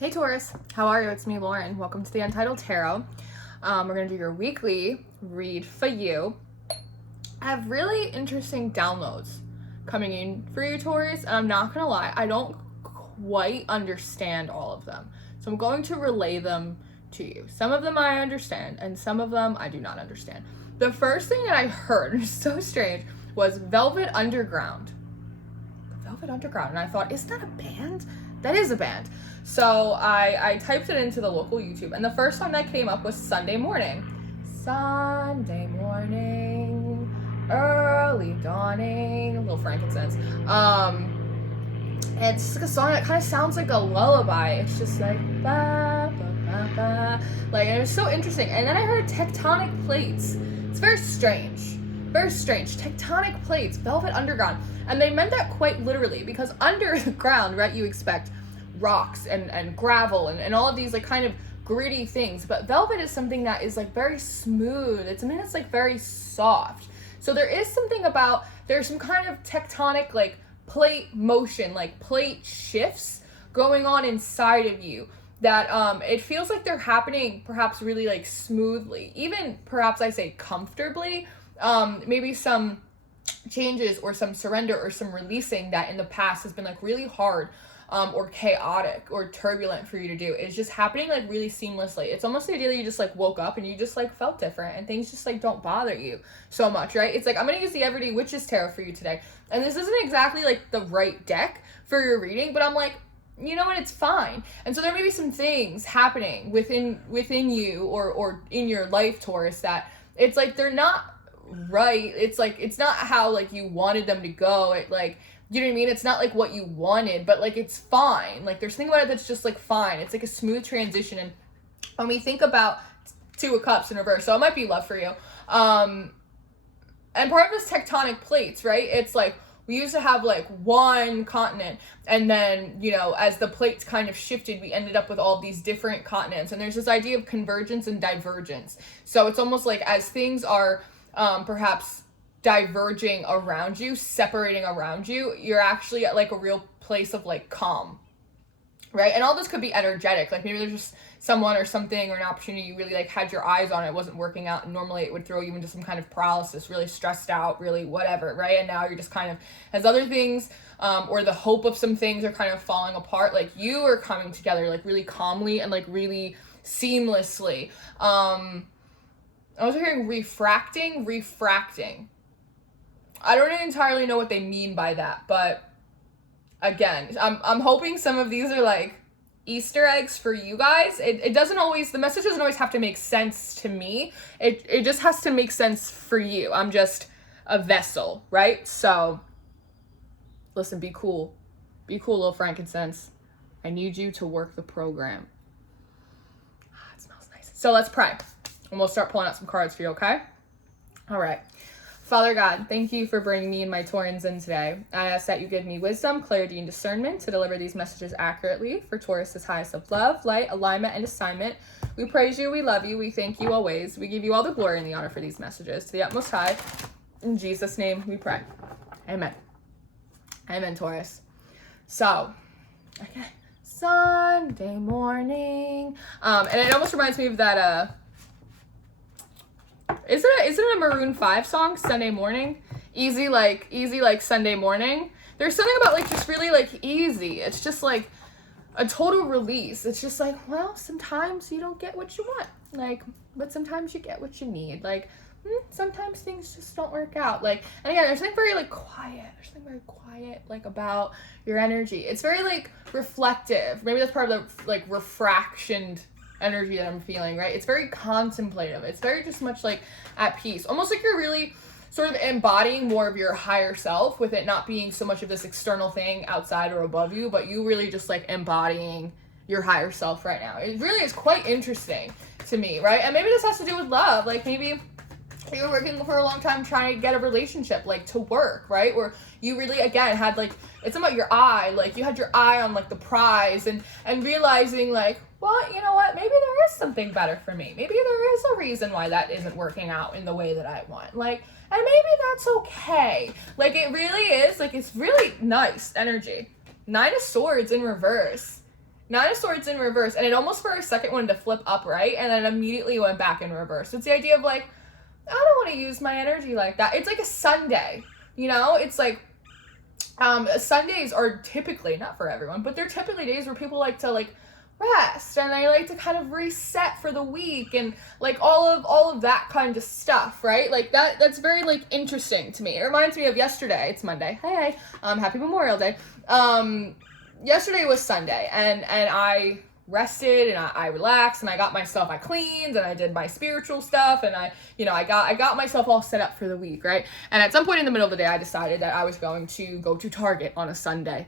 Hey Taurus, how are you? It's me, Lauren. Welcome to the Untitled Tarot. We're going to do your weekly read for you. I have really interesting downloads coming in for you, Taurus, and I'm not going to lie, I don't quite understand all of them. So I'm going to relay them to you. Some of them I understand, and some of them I do not understand. The first thing that I heard, which is so strange, was Velvet Underground. The Velvet Underground, and I thought, is that a band? That is a band. So I typed it into the local YouTube, and the first song that came up was Sunday Morning. Sunday morning, early dawning, a little frankincense. And it's like a song that kind of sounds like a lullaby. It's just like ba ba ba ba, like, and it was so interesting. And then I heard tectonic plates. It's very strange. Very strange. Tectonic plates, Velvet Underground. And they meant that quite literally, because under the ground, right, you expect rocks and gravel and all of these like kind of gritty things, but velvet is something that is like very smooth. It's something that's like very soft. So there is something about, there's some kind of tectonic like plate motion, like plate shifts going on inside of you that it feels like they're happening perhaps really like smoothly, even perhaps I say comfortably. Maybe some changes or some surrender or some releasing that in the past has been like really hard or chaotic or turbulent for you to do is just happening like really seamlessly. It's almost the idea that you just like woke up and you just like felt different and things just like don't bother you so much, right? It's like, I'm gonna use the Everyday Witches Tarot for you today, and this isn't exactly like the right deck for your reading, but I'm like, you know what, it's fine. And so there may be some things happening within you or in your life, Taurus, that it's like they're not right. It's like it's not how like you wanted them to go. It like, you know what I mean? It's not like what you wanted, but like it's fine. Like there's something about it that's just like fine. It's like a smooth transition. And when we think about Two of Cups in reverse, so it might be love for you. And part of this tectonic plates, right? It's like we used to have like one continent, and then, you know, as the plates kind of shifted, we ended up with all these different continents. And there's this idea of convergence and divergence. So it's almost like as things are perhaps diverging around you, separating around you, you're actually at like a real place of like calm, right? And all this could be energetic, like maybe there's just someone or something or an opportunity you really like had your eyes on, it wasn't working out, and normally it would throw you into some kind of paralysis, really stressed out, really whatever, right? And now you're just kind of, as other things or the hope of some things are kind of falling apart, like you are coming together like really calmly and like really seamlessly. I was hearing refracting. I don't entirely know what they mean by that, but again, I'm hoping some of these are like Easter eggs for you guys. It doesn't always, the message doesn't always have to make sense to me. It just has to make sense for you. I'm just a vessel, right? So listen, be cool. Be cool, little frankincense. I need you to work the program. It smells nice. So let's pray, and we'll start pulling out some cards for you, okay? All right. Father God, thank you for bringing me and my Taurans in today. I ask that you give me wisdom, clarity, and discernment to deliver these messages accurately for Taurus's highest of love, light, alignment, and assignment. We praise you, we love you, we thank you always. We give you all the glory and the honor for these messages to the utmost high. In Jesus' name we pray. Amen. Amen, Taurus. So, okay, Sunday morning. And it almost reminds me of that, Is it a Maroon 5 song, Sunday Morning? Easy like Sunday morning. There's something about like just really like easy. It's just like a total release. It's just like, well, sometimes you don't get what you want, like, but sometimes you get what you need. Like, sometimes things just don't work out. Like, and again, there's something very like quiet. There's something very quiet like about your energy. It's very like reflective. Maybe that's part of the like refraction energy that I'm feeling, right? It's very contemplative. It's very just much like at peace, almost like you're really sort of embodying more of your higher self, with it not being so much of this external thing outside or above you, but you really just like embodying your higher self right now. It really is quite interesting to me, right? And maybe this has to do with love. Like maybe you were working for a long time trying to get a relationship like to work, right? Or you really, again, had like, it's about your eye, like you had your eye on like the prize and realizing like, well, you know what, maybe there is something better for me. Maybe there is a reason why that isn't working out in the way that I want. Like, and maybe that's okay. Like, it really is, like, it's really nice energy. 9 of Swords in reverse Nine of Swords in reverse, and it almost for a second wanted to flip upright, and then immediately went back in reverse. It's the idea of like, I don't want to use my energy like that. It's like a Sunday, you know? It's like, Sundays are typically, not for everyone, but they're typically days where people like to like rest, and they like to kind of reset for the week, and like all of that kind of stuff, right? Like that's very like interesting to me. It reminds me of yesterday. It's Monday. Hey, happy Memorial Day. Yesterday was Sunday, and I rested, and I relaxed, and I got myself, I cleaned, and I did my spiritual stuff, and I got myself all set up for the week, right? And at some point in the middle of the day, I decided that I was going to go to Target on a Sunday,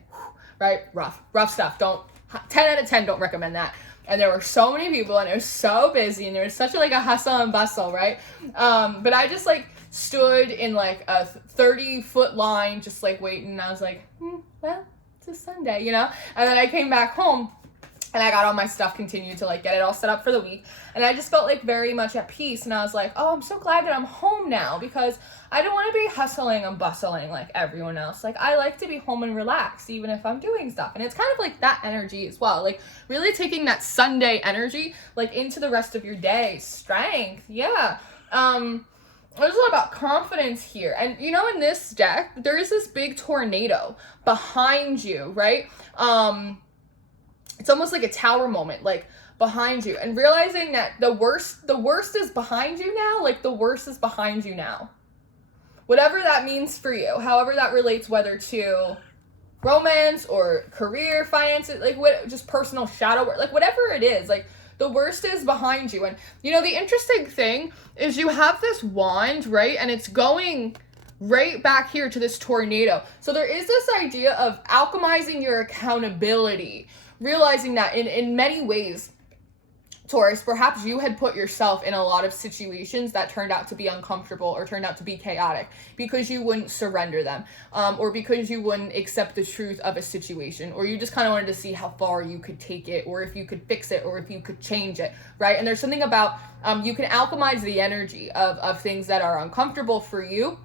right? Rough stuff. 10 out of 10 don't recommend that. And there were so many people, and it was so busy, and there was such a hustle and bustle, right? But I just like stood in like a 30-foot line, just like waiting, and I was like, well, it's a Sunday, you know? And then I came back home, and I got all my stuff, continued to like get it all set up for the week. And I just felt like very much at peace. And I was like, oh, I'm so glad that I'm home now, because I don't want to be hustling and bustling like everyone else. Like, I like to be home and relaxed, even if I'm doing stuff. And it's kind of like that energy as well. Like really taking that Sunday energy, like into the rest of your day. Strength. Yeah. There's a lot about confidence here. And you know, in this deck, there is this big tornado behind you, right? It's almost like a tower moment, like behind you, and realizing that the worst is behind you now. Like the worst is behind you now. Whatever that means for you, however that relates, whether to romance or career, finances, like what, just personal shadow work, like whatever it is, like the worst is behind you. And you know, the interesting thing is you have this wand, right? And it's going right back here to this tornado. So there is this idea of alchemizing your accountability, realizing that in many ways, Taurus, perhaps you had put yourself in a lot of situations that turned out to be uncomfortable or turned out to be chaotic because you wouldn't surrender them, or because you wouldn't accept the truth of a situation, or you just kind of wanted to see how far you could take it, or if you could fix it, or if you could change it, right? And there's something about, you can alchemize the energy of things that are uncomfortable for you,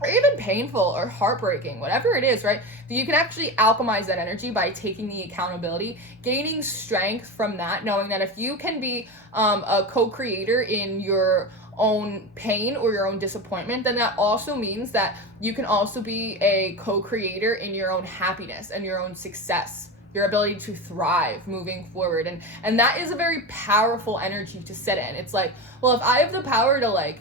or even painful or heartbreaking, whatever it is, right? You can actually alchemize that energy by taking the accountability, gaining strength from that, knowing that if you can be a co-creator in your own pain or your own disappointment, then that also means that you can also be a co-creator in your own happiness and your own success, your ability to thrive moving forward. And that is a very powerful energy to sit in. It's like, well, if I have the power to like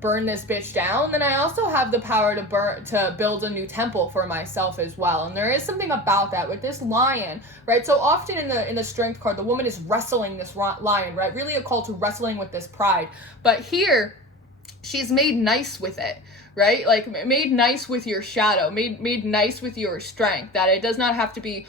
burn this bitch down, then I also have the power to build a new temple for myself as well. And there is something about that with this lion, right? So often in the strength card, the woman is wrestling this lion, right? Really a call to wrestling with this pride. But here, she's made nice with it, right? Like made nice with your shadow, made nice with your strength, that it does not have to be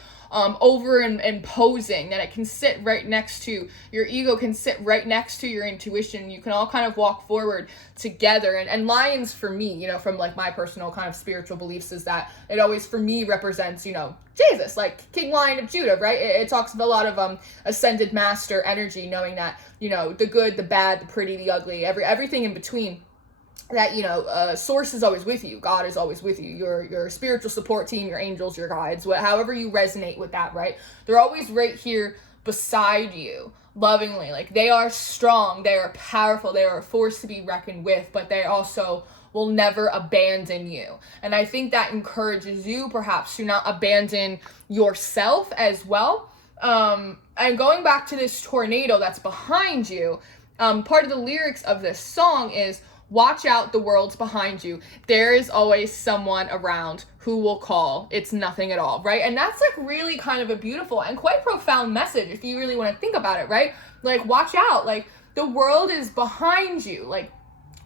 over and imposing, that it can sit right next to your ego, can sit right next to your intuition. You can all kind of walk forward together. And lions, for me, you know, from like my personal kind of spiritual beliefs, is that it always for me represents, you know, Jesus, like King Lion of Judah, right? It talks about a lot of ascended master energy, knowing that, you know, the good, the bad, the pretty, the ugly, everything in between. That, you know, source is always with you. God is always with you. Your spiritual support team, your angels, your guides, however you resonate with that, right? They're always right here beside you, lovingly. Like, they are strong, they are powerful, they are a force to be reckoned with, but they also will never abandon you. And I think that encourages you perhaps to not abandon yourself as well. And going back to this tornado that's behind you, part of the lyrics of this song is, watch out, the world's behind you. There is always someone around who will call. It's nothing at all, right? And that's like really kind of a beautiful and quite profound message if you really want to think about it, right? Like, watch out, like the world is behind you. Like,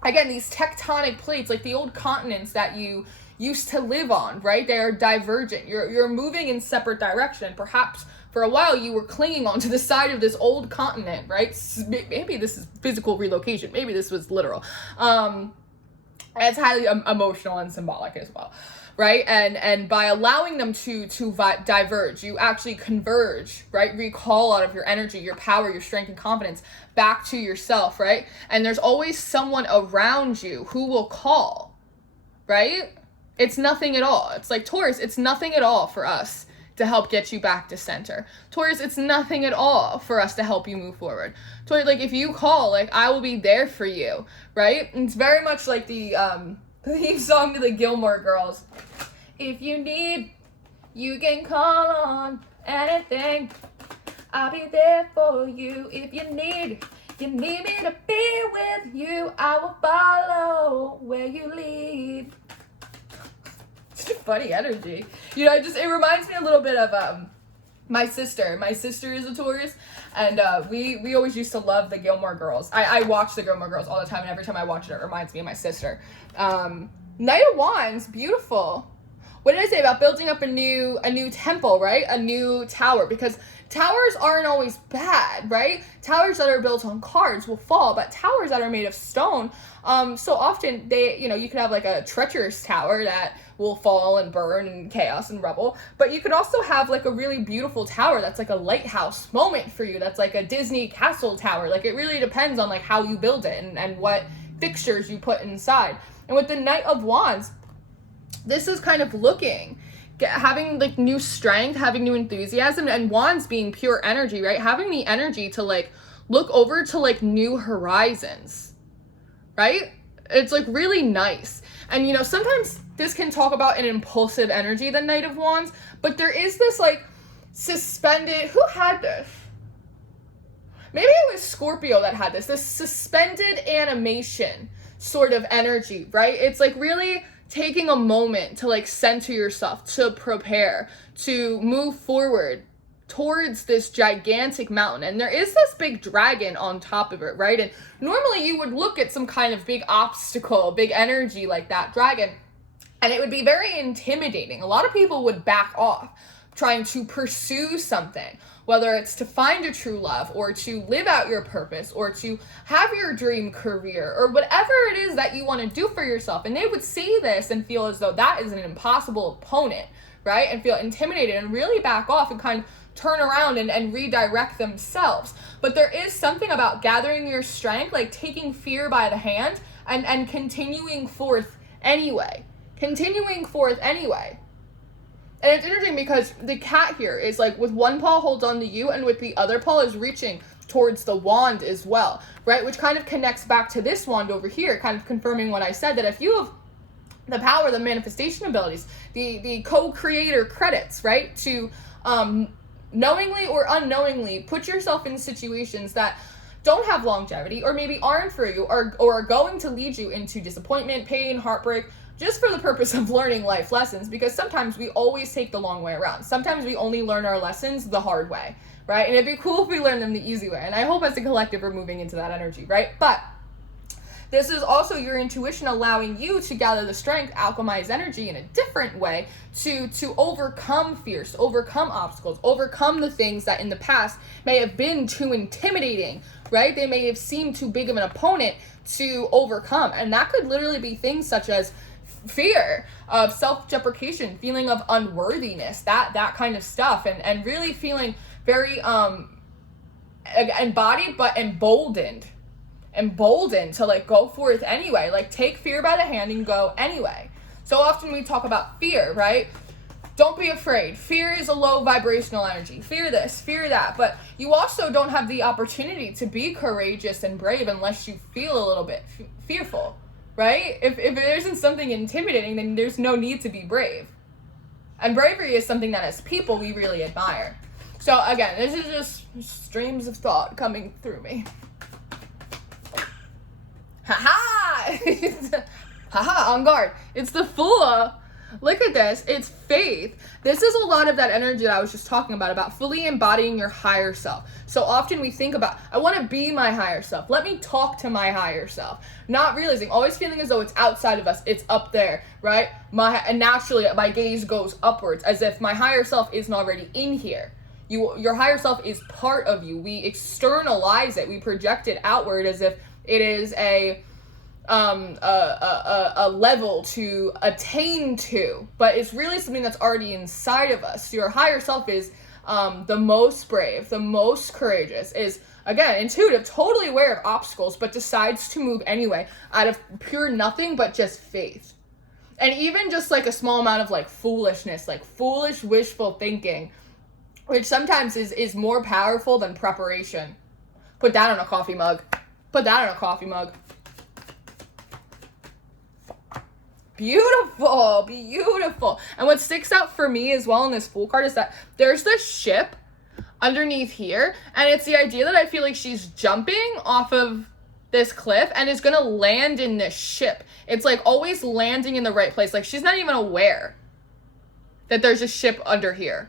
again, these tectonic plates, like the old continents that you used to live on, right? They are divergent. You're moving in separate direction. Perhaps for a while you were clinging onto the side of this old continent, right? Maybe this is physical relocation. Maybe this was literal. It's highly emotional and symbolic as well, right? And by allowing them to diverge, you actually converge, right? Recall out of your energy, your power, your strength and confidence back to yourself, right? And there's always someone around you who will call, right? It's nothing at all. It's like, Taurus, it's nothing at all for us to help get you back to center. Taurus, it's nothing at all for us to help you move forward. Taurus, like, if you call, like, I will be there for you, right? And it's very much like the theme song to the Gilmore Girls. If you need, you can call on anything. I'll be there for you. If you need me to be with you, I will follow where you lead. It's funny energy. You know, it reminds me a little bit of my sister. My sister is a Taurus, and we always used to love the Gilmore Girls. I watch the Gilmore Girls all the time, and every time I watch it, it reminds me of my sister. Knight of Wands, beautiful. What did I say about building up a new temple, right? A new tower, because towers aren't always bad, right? Towers that are built on cards will fall, but towers that are made of stone, so often they, you know, you could have like a treacherous tower that will fall and burn and chaos and rubble, but you could also have like a really beautiful tower that's like a lighthouse moment for you, that's like a Disney castle tower. Like, it really depends on like how you build it and what fixtures you put inside. And with the Knight of Wands, this is kind of having like new strength, having new enthusiasm, and wands being pure energy, right? Having the energy to like look over to like new horizons, right? It's like really nice. And you know, sometimes this can talk about an impulsive energy, the Knight of Wands, but there is this like suspended, who had this? Maybe it was Scorpio that had this suspended animation sort of energy, right? It's like really taking a moment to like center yourself, to prepare, to move forward towards this gigantic mountain. And there is this big dragon on top of it, right? And normally you would look at some kind of big obstacle, big energy like that dragon, and it would be very intimidating. A lot of people would back off trying to pursue something, whether it's to find a true love or to live out your purpose or to have your dream career or whatever it is that you want to do for yourself. And they would see this and feel as though that is an impossible opponent, right? And feel intimidated and really back off and kind of turn around and redirect themselves. But there is something about gathering your strength, like taking fear by the hand and continuing forth anyway. And it's interesting because the cat here is like with one paw holds on to you and with the other paw is reaching towards the wand as well, right? Which kind of connects back to this wand over here, kind of confirming what I said, that if you have the power, the manifestation abilities, the co-creator credits, right? To knowingly or unknowingly put yourself in situations that don't have longevity or maybe aren't for you or are going to lead you into disappointment, pain, heartbreak, just for the purpose of learning life lessons, because sometimes we always take the long way around. Sometimes we only learn our lessons the hard way, right? And it'd be cool if we learn them the easy way. And I hope as a collective we're moving into that energy, right? But this is also your intuition allowing you to gather the strength, alchemize energy in a different way to overcome fears, to overcome obstacles, overcome the things that in the past may have been too intimidating, right? They may have seemed too big of an opponent to overcome. And that could literally be things such as fear of self-deprecation, feeling of unworthiness, that kind of stuff, and really feeling very embodied but emboldened to like go forth anyway, like take fear by the hand and go anyway. So often we talk about fear, right? Don't be afraid. Fear is a low vibrational energy. Fear this, fear that, but you also don't have the opportunity to be courageous and brave unless you feel a little bit fearful. Right? If there isn't something intimidating, then there's no need to be brave. And bravery is something that as people we really admire. So again, this is just streams of thought coming through me. Haha! Haha, on guard. It's the Fool. Look at this. It's faith. This is a lot of that energy that I was just talking about fully embodying your higher self. So often we think about, I want to be my higher self. Let me talk to my higher self. Not realizing, always feeling as though it's outside of us. It's up there, right? And naturally, my gaze goes upwards as if my higher self isn't already in here. Your higher self is part of you. We externalize it. We project it outward as if it is a level to attain to, but it's really something that's already inside of us. Your higher self is the most brave, the most courageous, is again intuitive, totally aware of obstacles, but decides to move anyway out of pure nothing but just faith. And even just like a small amount of like foolishness, like foolish wishful thinking, which sometimes is more powerful than preparation. Put that on a coffee mug. Put that on a coffee mug. Beautiful, beautiful. And what sticks out for me as well in this Fool card is that there's this ship underneath here, and it's the idea that I feel like she's jumping off of this cliff and is gonna land in this ship. It's like always landing in the right place. Like she's not even aware that there's a ship under here,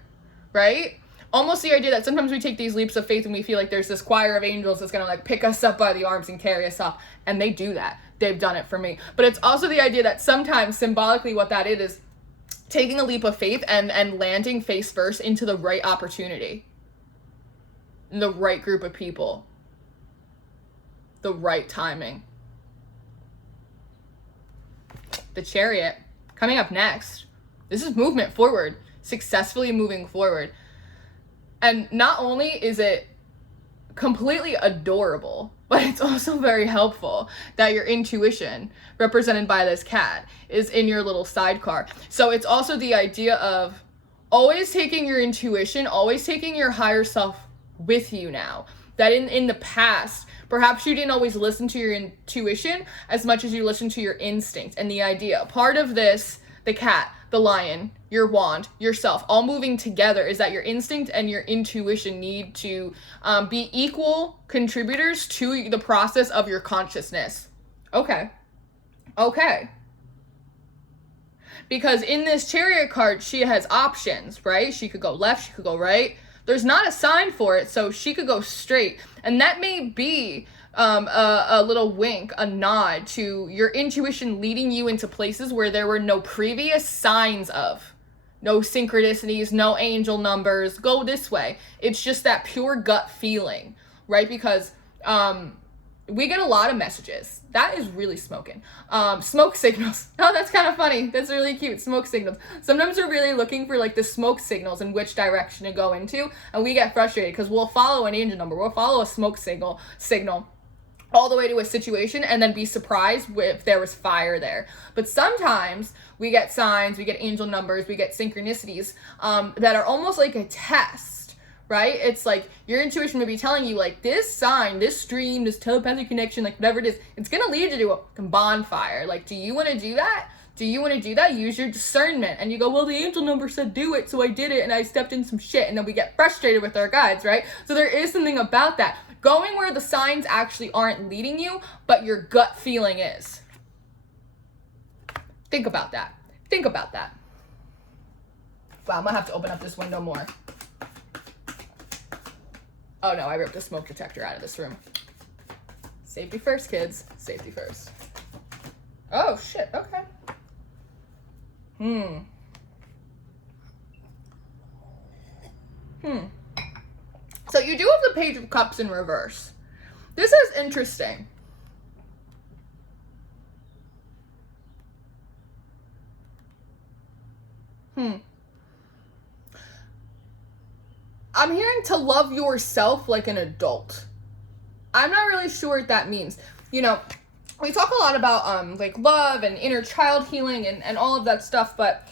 right? Almost the idea that sometimes we take these leaps of faith and we feel like there's this choir of angels that's gonna like pick us up by the arms and carry us up, and they do that. They've done it for me. But it's also the idea that sometimes symbolically what that is taking a leap of faith and landing face first into the right opportunity, the right group of people, the right timing. The Chariot coming up next. This is movement forward, successfully moving forward. And not only is it completely adorable, but it's also very helpful that your intuition, represented by this cat, is in your little sidecar. So it's also the idea of always taking your intuition, always taking your higher self with you now. That in the past, perhaps you didn't always listen to your intuition as much as you listened to your instinct. And the idea, part of this, the cat, the lion, your wand, yourself, all moving together, is that your instinct and your intuition need to be equal contributors to the process of your consciousness. Okay. Because in this Chariot card, she has options, right? She could go left, she could go right. There's not a sign for it, so she could go straight. And that may be a little wink, a nod to your intuition leading you into places where there were no previous signs of. No synchronicities, no angel numbers, go this way. It's just that pure gut feeling, right? Because we get a lot of messages. That is really smoking. Smoke signals. Oh, that's kind of funny. That's really cute. Smoke signals. Sometimes we're really looking for like the smoke signals and which direction to go into. And we get frustrated because we'll follow an angel number. We'll follow a smoke signal all the way to a situation and then be surprised if there was fire there. But sometimes we get signs, we get angel numbers, we get synchronicities that are almost like a test, right? It's like your intuition may be telling you like this sign, this stream, this telepathic connection, like whatever it is, it's going to lead you to a bonfire. Like, do you want to do that? Do you want to do that? Use your discernment. And you go, well, the angel number said do it, so I did it, and I stepped in some shit. And then we get frustrated with our guides, right? So there is something about that. Going where the signs actually aren't leading you, but your gut feeling is. Think about that. Think about that. Wow, I'm going to have to open up this window more. Oh, no, I ripped a smoke detector out of this room. Safety first, kids. Safety first. Oh, shit. Okay. So you do have the Page of Cups in reverse. This is interesting. I'm hearing to love yourself like an adult. I'm not really sure what that means. You know, we talk a lot about like love and inner child healing and all of that stuff, but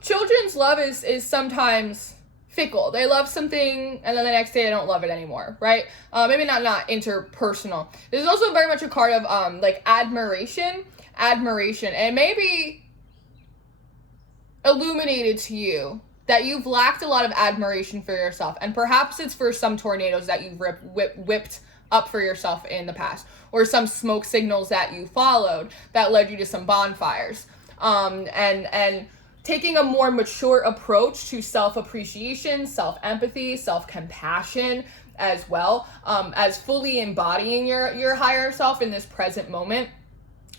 children's love is sometimes fickle. They love something and then the next day they don't love it anymore, right? Maybe not interpersonal. This is also very much a card of like admiration, and it may be illuminated to you that you've lacked a lot of admiration for yourself, and perhaps it's for some tornadoes that you've whipped up for yourself in the past, or some smoke signals that you followed that led you to some bonfires, and taking a more mature approach to self-appreciation, self-empathy, self-compassion as well, as fully embodying your higher self in this present moment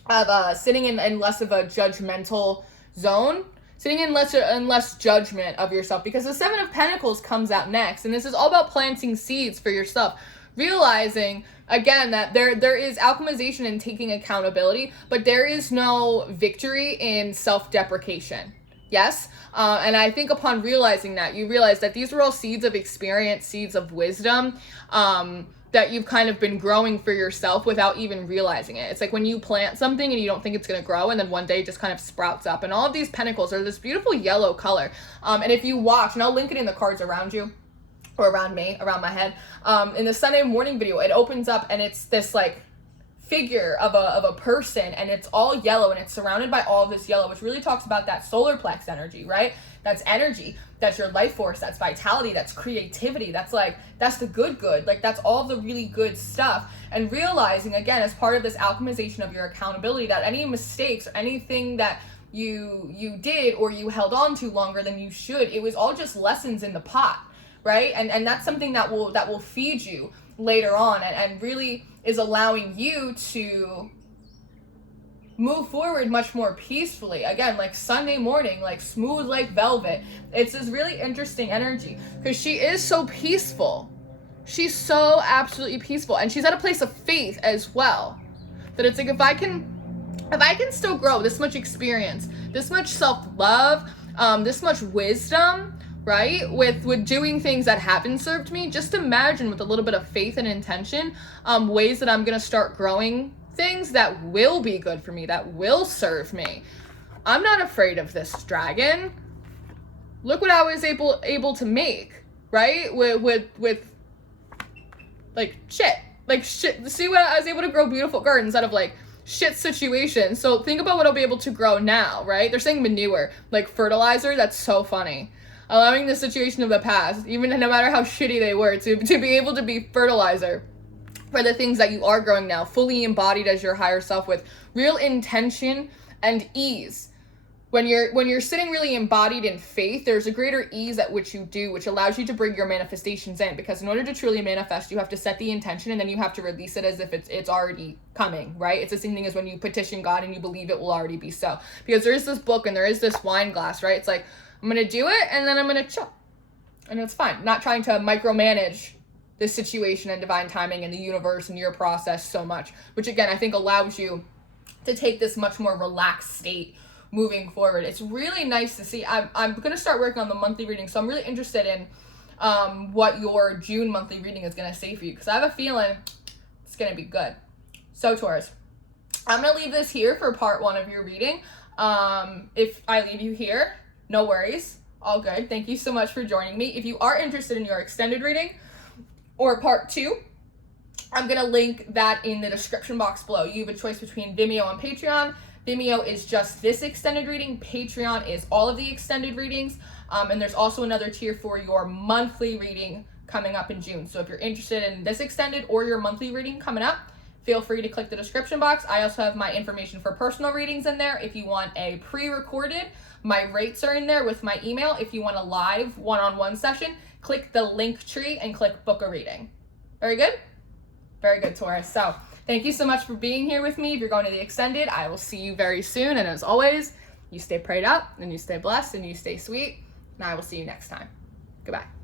of sitting in less of a judgmental zone, sitting in less judgment of yourself, because the Seven of Pentacles comes out next, and this is all about planting seeds for yourself, realizing again that there is alchemization and taking accountability, but there is no victory in self-deprecation. Yes? And I think upon realizing that, you realize that these were all seeds of experience, seeds of wisdom, that you've kind of been growing for yourself without even realizing it. It's like when you plant something and you don't think it's going to grow, and then one day it just kind of sprouts up. And all of these pentacles are this beautiful yellow color. And if you watch, and I'll link it in the cards around you, or around me, around my head, in the Sunday morning video, it opens up and it's this like figure of a person, and it's all yellow, and it's surrounded by all of this yellow, which really talks about that solar plex energy, right? That's energy, that's your life force, that's vitality, that's creativity, that's the good, like that's all the really good stuff. And realizing, again, as part of this alchemization of your accountability, that any mistakes, anything that you did or you held on to longer than you should, it was all just lessons in the pot, right? And that's something that will feed you later on, and really is allowing you to move forward much more peacefully. Again, like Sunday morning, like smooth like velvet. It's this really interesting energy because she is so peaceful. She's so absolutely peaceful, and she's at a place of faith as well. That it's like, if I can still grow this much experience, this much self-love, this much wisdom, right, with doing things that haven't served me, just imagine with a little bit of faith and intention, ways that I'm gonna start growing things that will be good for me, that will serve me. I'm not afraid of this dragon. Look what I was able to make, right? With like shit. See what I was able to grow beautiful gardens out of like shit situations. So think about what I'll be able to grow now, right? They're saying manure, like fertilizer. That's so funny. Allowing the situation of the past, even no matter how shitty they were, to be able to be fertilizer for the things that you are growing now, fully embodied as your higher self with real intention and ease. When you're sitting really embodied in faith, there's a greater ease at which you do, which allows you to bring your manifestations in. Because in order to truly manifest, you have to set the intention, and then you have to release it as if it's already coming, right? It's the same thing as when you petition God and you believe it will already be so. Because there is this book and there is this wine glass, right? It's like, I'm going to do it and then I'm going to chill. And it's fine. Not trying to micromanage the situation and divine timing and the universe and your process so much, which again, I think allows you to take this much more relaxed state moving forward. It's really nice to see. I'm going to start working on the monthly reading. So I'm really interested in what your June monthly reading is going to say for you, because I have a feeling it's going to be good. So Taurus, I'm going to leave this here for part 1 of your reading. If I leave you here, no worries, all good. Thank you so much for joining me. If you are interested in your extended reading or part 2, I'm gonna link that in the description box below. You have a choice between Vimeo and Patreon. Vimeo is just this extended reading. Patreon is all of the extended readings. And there's also another tier for your monthly reading coming up in June. So if you're interested in this extended or your monthly reading coming up, feel free to click the description box. I also have my information for personal readings in there. If you want a pre-recorded, my rates are in there with my email. If you want a live one-on-one session, click the link tree and click book a reading. Very good? Very good, Taurus. So thank you so much for being here with me. If you're going to the extended, I will see you very soon. And as always, you stay prayed up and you stay blessed and you stay sweet. And I will see you next time. Goodbye.